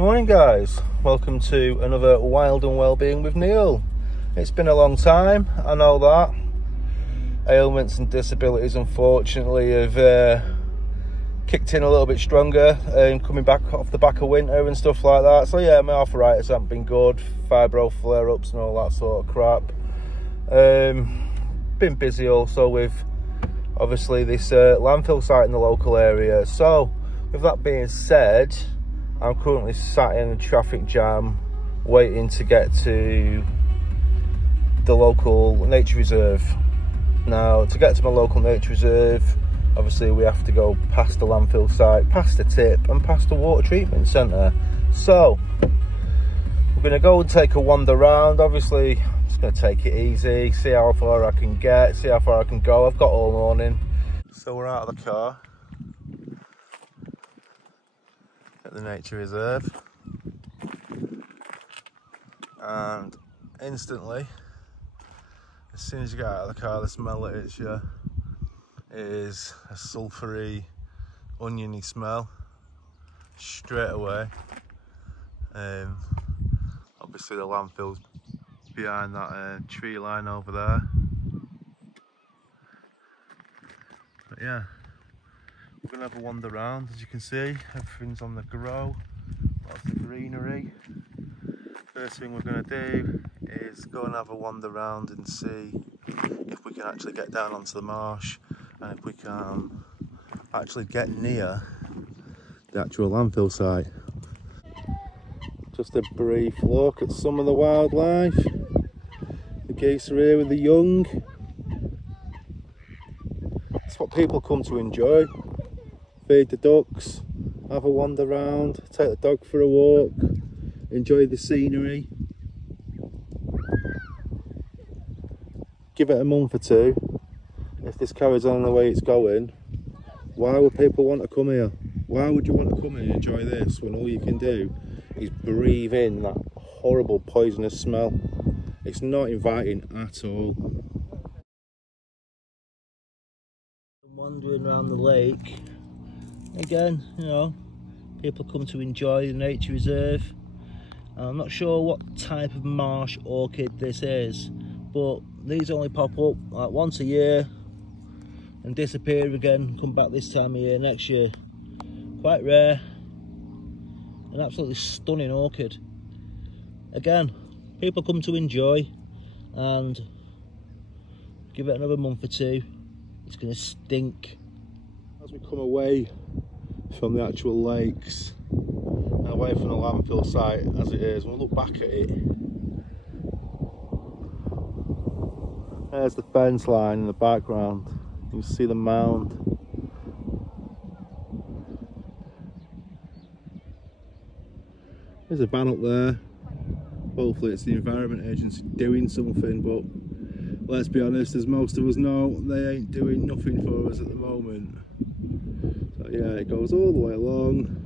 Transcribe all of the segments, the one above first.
Morning guys, welcome to another Wild and Wellbeing with Neil. It's been a long time, I know that. Ailments and disabilities unfortunately have kicked in a little bit stronger, coming back off the back of winter and stuff like that. So yeah, my arthritis hasn't been good, fibro flare-ups and all that sort of crap. Been busy also with obviously this landfill site in the local area. So with that being said, I'm currently sat in a traffic jam waiting to get to the local nature reserve. Now, to get to my local nature reserve, obviously we have to go past the landfill site, past the tip and past the water treatment centre. So we're going to go and take a wander around. Obviously I'm just going to take it easy, see how far I can get, see how far I can go. I've got all morning. So we're out of the car at the nature reserve, and instantly, as soon as you get out of the car, the smell that hits you is a sulphury, oniony smell straight away. Obviously the landfill's behind that tree line over there, but yeah, we're gonna have a wander around. As you can see, everything's on the grow, lots of greenery. First thing we're gonna do is go and have a wander around and see if we can actually get down onto the marsh and if we can actually get near the actual landfill site. Just a brief look at some of the wildlife. The geese are here with the young. It's what people come to enjoy. Feed the ducks, have a wander around, take the dog for a walk, enjoy the scenery. Give it a month or two. If this carries on the way it's going, why would people want to come here? Why would you want to come here and enjoy this when all you can do is breathe in that horrible poisonous smell? It's not inviting at all. I'm wandering around the lake. Again, you know, people come to enjoy the nature reserve. I'm not sure what type of marsh orchid this is, but these only pop up like once a year and disappear again, come back this time of year next year. Quite rare, an absolutely stunning orchid. Again, people come to enjoy, and give it another month or two, it's going to stink. As we come away from the actual lakes, away from the landfill site as it is, we'll look back at it. There's the fence line in the background. You can see the mound. There's a van up there. Hopefully it's the Environment Agency doing something, but let's be honest, as most of us know, they ain't doing nothing for us at the moment. So yeah, it goes all the way along,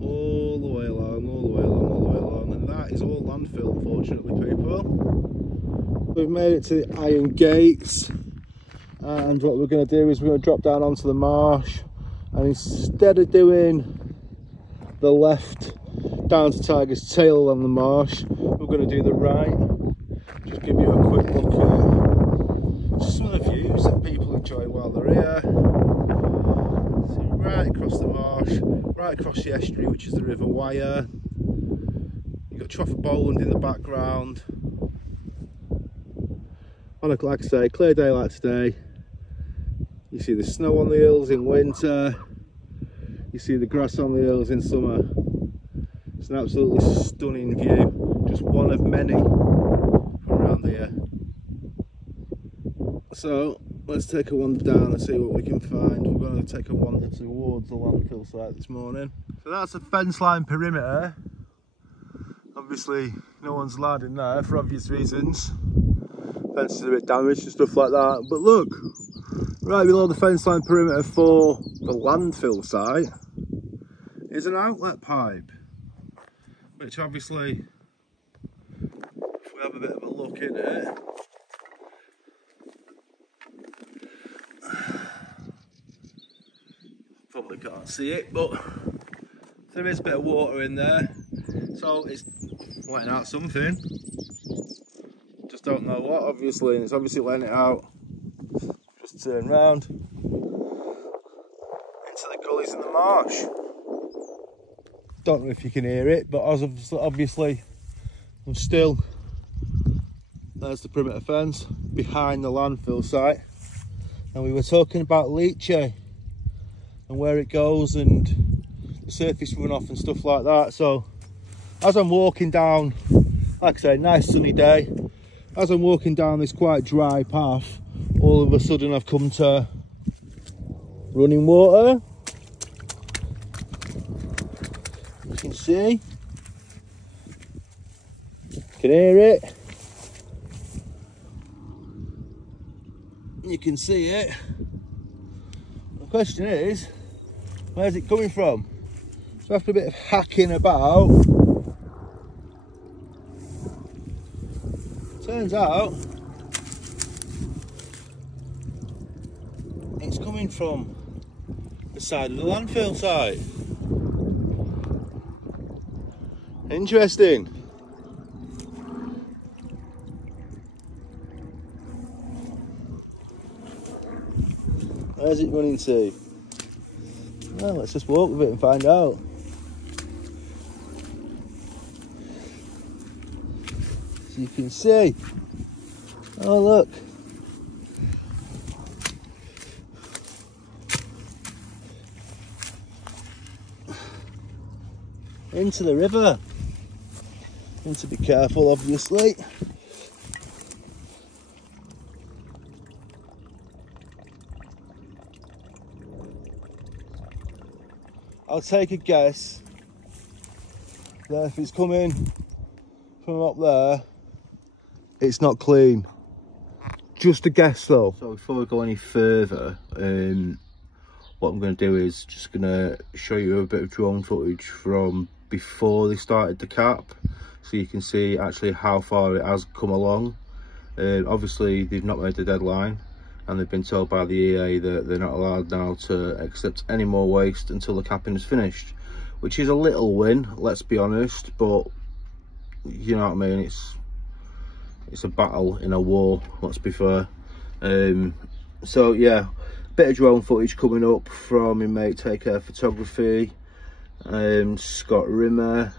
all the way along, all the way along, all the way along, and that is all landfill, unfortunately, people. We've made it to the iron gates, and what we're going to do is we're going to drop down onto the marsh, and instead of doing the left down to Tiger's Tail along the marsh, we're going to do the right. Just give you a quick look at just some of the views that people enjoy while they're here. So right across the marsh, right across the estuary, which is the River Wyre. You've got Trafford Bowland in the background. Like I say, clear day like today. You see the snow on the hills in winter. You see the grass on the hills in summer. It's an absolutely stunning view. Just one of many from around here. So let's take a wander down and see what we can find. We're going to take a wander towards the landfill site this morning. So that's a fence line perimeter. Obviously no one's allowed in there for obvious reasons. Fence is a bit damaged and stuff like that, but look, right below the fence line perimeter for the landfill site is an outlet pipe, which obviously, if we have a bit of a look in it, probably can't see it, but there is a bit of water in there, so it's letting out something. Just don't know what, obviously, and it's obviously letting it out. Just turn round into the gullies in the marsh. Don't know if you can hear it, but as obviously I'm still, there's the perimeter fence behind the landfill site, and we were talking about leaching and where it goes and the surface runoff and stuff like that. So as I'm walking down, like I say, nice sunny day, as I'm walking down this quite dry path, all of a sudden I've come to running water. You can see, you can hear it, you can see it. The question is, where's it coming from? So after a bit of hacking about, turns out it's coming from the side of the landfill site. Interesting. Where's it running to? Well, let's just walk with it and find out. So you can see. Oh look. Into the river. Need to be careful, obviously. I'll take a guess that if it's coming from up there, it's not clean. Just a guess though. So before we go any further, what I'm going to do is just going to show you a bit of drone footage from before they started the cap, so you can see actually how far it has come along. Obviously they've not made the deadline, and they've been told by the EA that they're not allowed now to accept any more waste until the capping is finished, which is a little win, let's be honest, but you know what I mean, it's a battle in a war, let's be fair. So yeah, bit of drone footage coming up from my mate Take Care Photography, Scott Rimmer,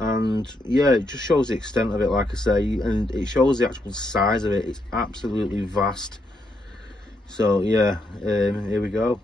and yeah, it just shows the extent of it, like I say, and it shows the actual size of it. It's absolutely vast. So yeah, here we go.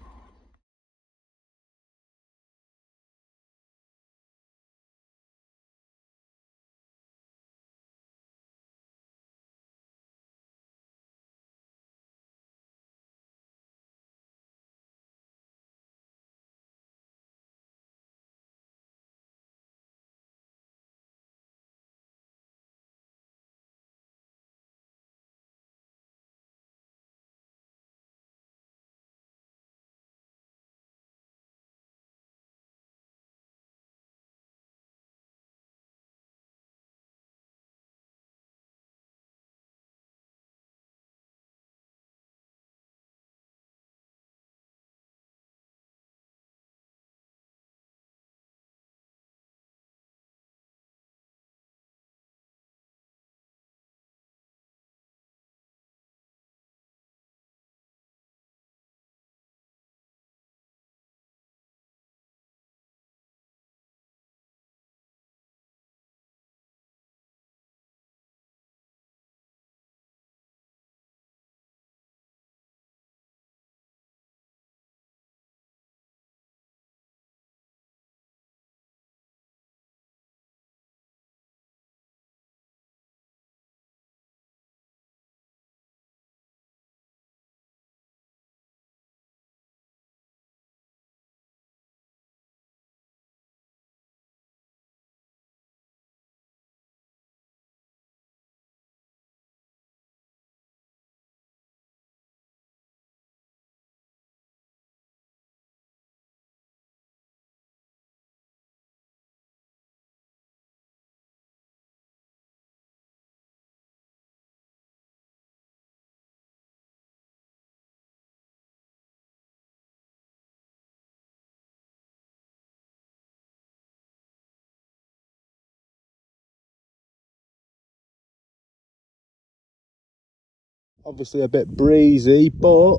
obviously a bit breezy, but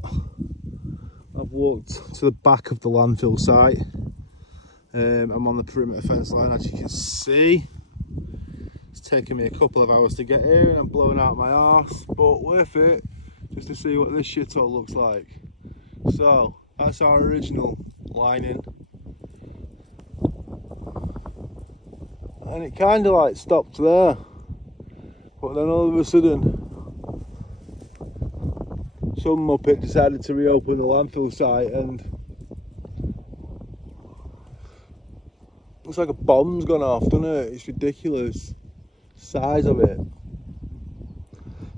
I've walked to the back of the landfill site. I'm on the perimeter fence line, as you can see. It's taken me a couple of hours to get here and I'm blowing out my arse, but worth it just to see what this shithole looks like. So that's our original lining, and it kind of like stopped there, but then all of a sudden some muppet decided to reopen the landfill site and looks like a bomb's gone off, doesn't it? It's ridiculous, size of it.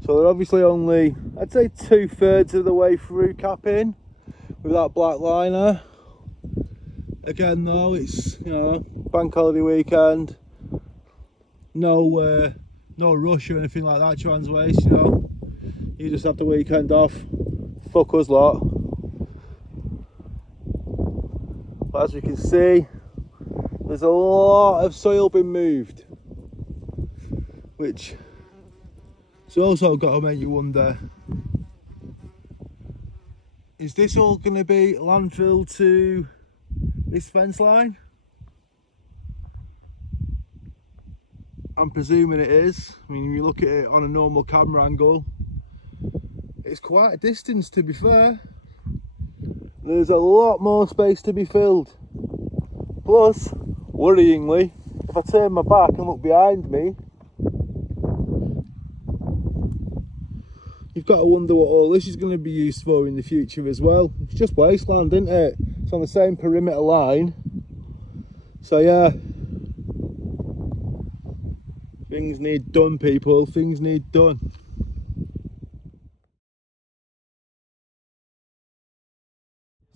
So they're obviously only, I'd say 2/3 of the way through capping with that black liner. Again though, it's, you know, bank holiday weekend, no rush or anything like that, trans waste, you know. You just have the weekend off, fuck us lot. But as you can see, there's a lot of soil being moved, which has also got to make you wonder, is this all going to be landfill to this fence line? I'm presuming it is. I mean, if you look at it on a normal camera angle, it's quite a distance, to be fair. There's a lot more space to be filled. Plus, worryingly, if I turn my back and look behind me, you've got to wonder what all this is going to be used for in the future as well. It's just wasteland, isn't it? It's on the same perimeter line. So yeah, things need done, people. Things need done.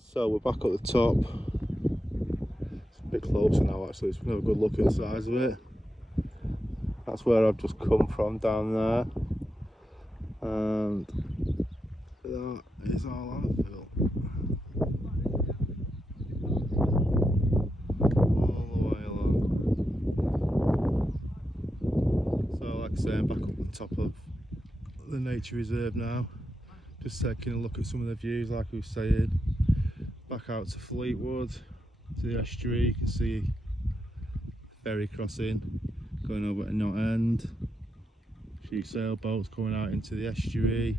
So we're back at the top. It's a bit closer now actually, so we can have a good look at the size of it. That's where I've just come from, down there. And that is our landfill. All the way along. So like I say, I'm back up on top of the nature reserve now. Just taking a look at some of the views, like we were saying. Back out to Fleetwood, to the estuary. You can see ferry crossing going over to Knot End. A few sailboats going out into the estuary.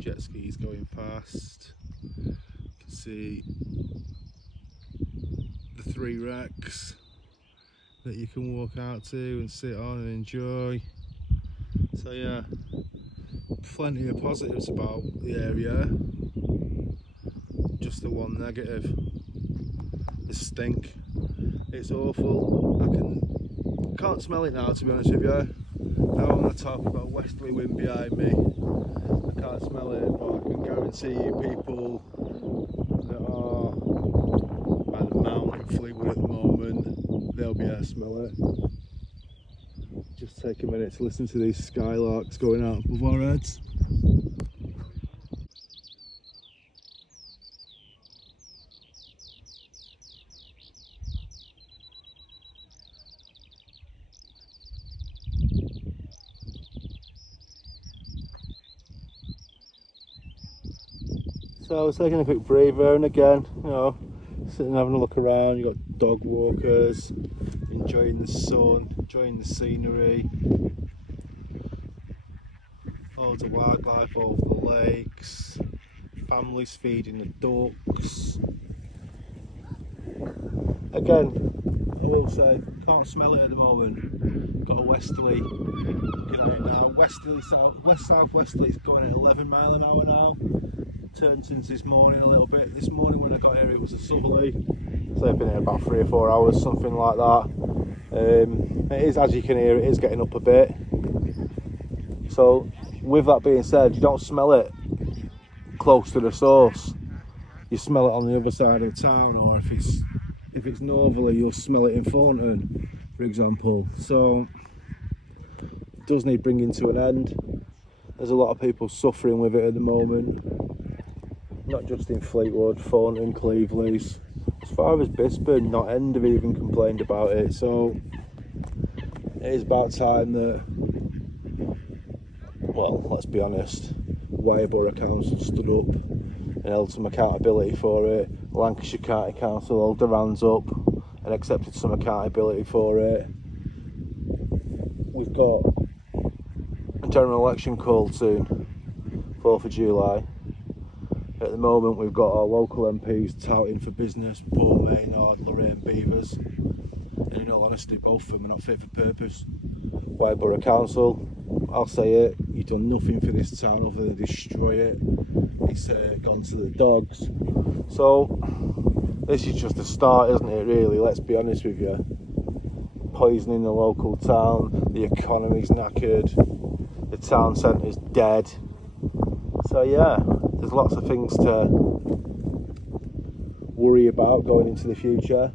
Jet skis going past. You can see the 3 wrecks that you can walk out to and sit on and enjoy. So yeah, plenty of positives about the area. Just the one negative, the stink. It's awful. I can't smell it now, to be honest with you. Now I'm on the top, I've got a westerly wind behind me. I can't smell it, but I can guarantee you people that are at the mountain in Fleetwood at the moment, they'll be able to smell it. Just take a minute to listen to these skylarks going out above our heads. So I was taking a quick breather, and again, you know, sitting having a look around. You've got dog walkers, enjoying the sun, enjoying the scenery. Loads of wildlife over the lakes, families feeding the ducks. Again, I will say, can't smell it at the moment. Got a westerly, looking at it now, westerly, west-southwesterly, it's going at 11 miles an hour now. Turned since this morning a little bit. This morning when I got here it was a southerly, so I've been here about 3 or 4 hours, something like that. It is, as you can hear, it is getting up a bit. So with that being said, you don't smell it close to the source, you smell it on the other side of the town, or if it's northerly you'll smell it in Thornton, for example. So it does need bringing to an end. There's a lot of people suffering with it at the moment. Not just in Fleetwood, Thornton, Cleveland, as far as Bisburn, Knot End have even complained about it. So it is about time that, well, let's be honest, Wyre Borough Council stood up and held some accountability for it. Lancashire County Council held their hands up and accepted some accountability for it. We've got a general election called soon, 4th of July. At the moment we've got our local MPs touting for business, Paul Maynard, Lorraine Beavers, and in all honesty both of them are not fit for purpose. Wyre Borough Council, I'll say it, you've done nothing for this town other than destroy it. It's gone to the dogs. So this is just a start, isn't it really, let's be honest with you. Poisoning the local town, the economy's knackered, the town centre's dead. So yeah, there's lots of things to worry about going into the future,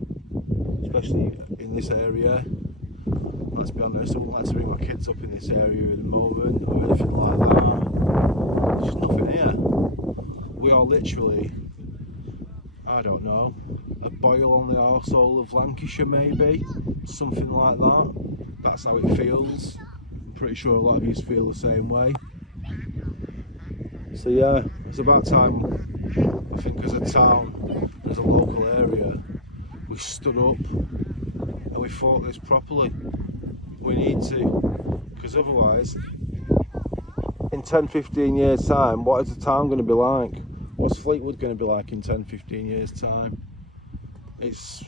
especially in this area. Let's be honest, I wouldn't like to bring my kids up in this area at the moment or anything like that. There's just nothing here. We are literally, I don't know, a boil on the arsehole of Lancashire maybe, something like that. That's how it feels. I'm pretty sure a lot of you feel the same way. So yeah, it's about time, I think, as a town, as a local area, we stood up and we fought this properly. We need to, because otherwise, in 10-15 years time, what is the town going to be like? What's Fleetwood going to be like in 10-15 years time? It's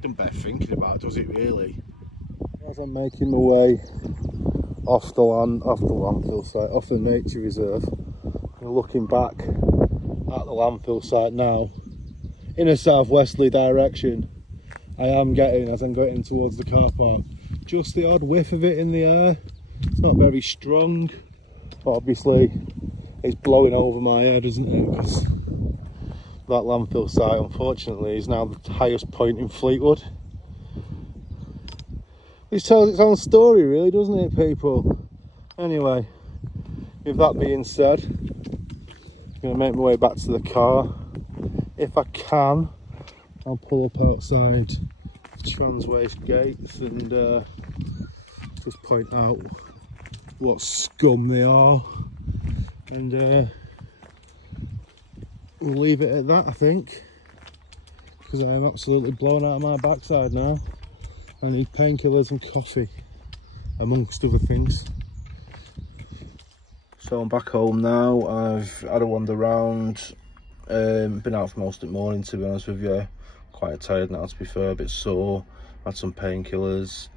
doesn't bear thinking about, does it really? As I'm making my way off the landfill site, off the nature reserve, and looking back at the landfill site now, in a southwesterly direction, I am getting, as I'm getting towards the car park, just the odd whiff of it in the air. It's not very strong, but obviously it's blowing over my head, isn't it? Because that landfill site, unfortunately, is now the highest point in Fleetwood. Which tells its own story, really, doesn't it, people? Anyway, with that being said, I'm going to make my way back to the car. If I can, I'll pull up outside the Transwaste gates and just point out what scum they are, and we'll leave it at that, I think, because I am absolutely blown out of my backside now. I need painkillers and coffee, amongst other things. So I'm back home now. I've had a wander around, been out for most of the morning, to be honest with you. Quite tired now, to be fair, a bit sore. Had some painkillers.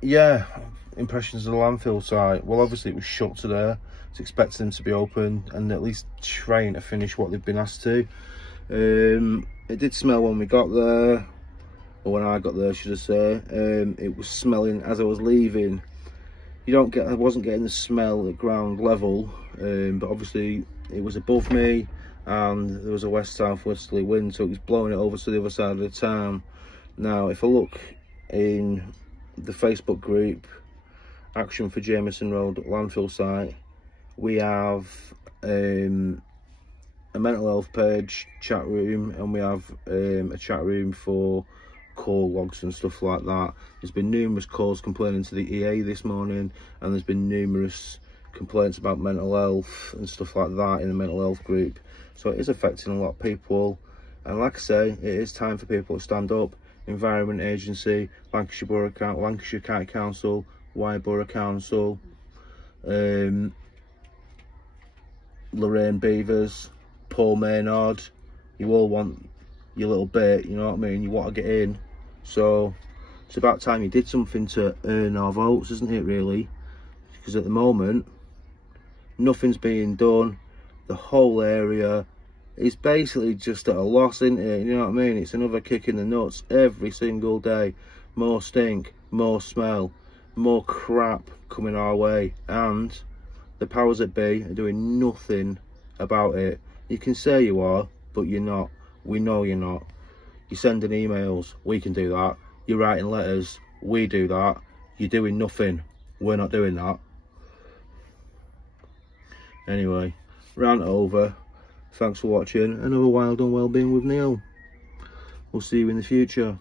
Yeah, impressions of the landfill site. Well, obviously it was shut today. I was expecting them to be open and at least trying to finish what they've been asked to. It did smell when we got there, or when I got there, should I say. It was smelling as I was leaving. I wasn't getting the smell at ground level, but obviously it was above me and there was a west-southwesterly wind, so it was blowing it over to the other side of the town. Now, if I look in the Facebook group, Action for Jameson Road landfill site, we have a mental health page, chat room, and we have a chat room for call logs and stuff like that. There's been numerous calls complaining to the EA this morning, and there's been numerous complaints about mental health and stuff like that in the mental health group. So it is affecting a lot of people, and like I say, it is time for people to stand up. Environment Agency, Lancashire County Council, Wyre Borough Council, Lorraine Beavers, Paul Maynard, you all want your little bit, you know what I mean? You want to get in. So it's about time you did something to earn our votes, isn't it, really? Because at the moment, nothing's being done. The whole area is basically just at a loss, isn't it? You know what I mean? It's another kick in the nuts every single day. More stink, more smell, more crap coming our way, and the powers that be are doing nothing about it. You can say you are, but you're not. We know you're not. You're sending emails, we can do that. You're writing letters, we do that. You're doing nothing, we're not doing that. Anyway, rant over. Thanks for watching another Wild and Wellbeing with Neil. We'll see you in the future.